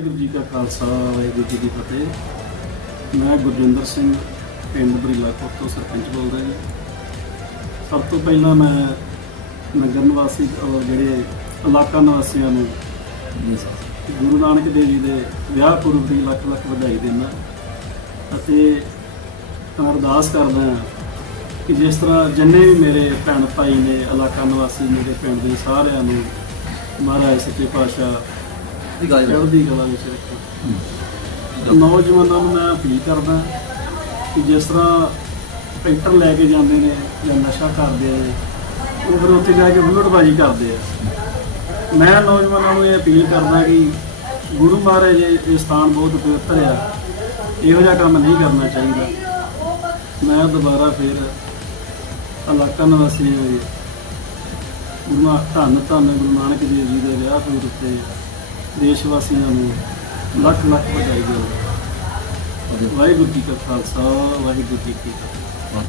ਖਾਲਸਾ ਵਾਹਿਗੁਰੂ ਜੀ ਦੀ ਫਤਿਹ। ਮੈਂ ਗੁਰਜਿੰਦਰ ਸਿੰਘ ਪਿੰਡ ਬਰੀਲਾ ਕੋਟ ਤੋਂ ਸਰਪੰਚ ਬੋਲਦਾ ਜੀ। ਸਭ ਤੋਂ ਪਹਿਲਾਂ ਮੈਂ ਨਗਰ ਨਿਵਾਸੀ ਔਰ ਜਿਹੜੇ ਇਲਾਕਾ ਨਿਵਾਸੀਆਂ ਨੂੰ ਜੀ ਗੁਰੂ ਨਾਨਕ ਦੇਵ ਜੀ ਦੇ ਵਿਆਹ ਪੁਰਬ ਦੀ ਲੱਖ ਲੱਖ ਵਧਾਈ ਦਿੰਦਾ। ਅਤੇ ਅਰਦਾਸ ਕਰਦਾ ਹਾਂ ਕਿ ਜਿਸ ਤਰ੍ਹਾਂ ਜਿੰਨੇ ਵੀ ਮੇਰੇ ਭੈਣ ਭਾਈ ਨੇ ਇਲਾਕਾ ਨਿਵਾਸੀ ਮੇਰੇ ਪਿੰਡ ਦੇ ਸਾਰਿਆਂ ਨੂੰ ਮਹਾਰਾਜ ਸੱਚੇ ਪਾਤਸ਼ਾਹ ਦੀ ਗੱਲ ਚੜ੍ਹਦੀ ਕਲਾ ਵਿੱਚ ਰੱਖਾਂ। ਨੌਜਵਾਨਾਂ ਨੂੰ ਮੈਂ ਅਪੀਲ ਕਰਦਾ ਕਿ ਜਿਸ ਤਰ੍ਹਾਂ ਟਰੈਕਟਰ ਲੈ ਕੇ ਜਾਂਦੇ ਨੇ ਜਾਂ ਨਸ਼ਾ ਕਰਦੇ ਨੇ ਉਹ ਫਿਰ ਉੱਥੇ ਜਾ ਕੇ ਬੁੱਲਟਬਾਜ਼ੀ ਕਰਦੇ ਆ। ਮੈਂ ਨੌਜਵਾਨਾਂ ਨੂੰ ਇਹ ਅਪੀਲ ਕਰਦਾ ਕਿ ਗੁਰੂ ਮਹਾਰਾਜ ਇਹ ਸਥਾਨ ਬਹੁਤ ਪਵਿੱਤਰ ਆ, ਇਹੋ ਜਿਹਾ ਕੰਮ ਨਹੀਂ ਕਰਨਾ ਚਾਹੀਦਾ। ਮੈਂ ਦੁਬਾਰਾ ਫਿਰ ਇਲਾਕਾ ਨਿਵਾਸੀ ਨੂੰ ਗੁਰੂ ਧੰਨ ਧੰਨ ਗੁਰੂ ਨਾਨਕ ਦੇਵ ਜੀ ਦੇ ਵਿਆਹ ਪੁਰਬ ਉੱਤੇ ਦੇਸ਼ ਵਾਸੀਆਂ ਨੂੰ ਲੱਖ ਲੱਖ ਵਧਾਈ ਦਿੰਦਾ ਵਾਹਿਗੁਰੂ ਜੀ ਕਾ ਖਾਲਸਾ ਵਾਹਿਗੁਰੂ ਜੀ ਕੀ ਫਤਿਹ।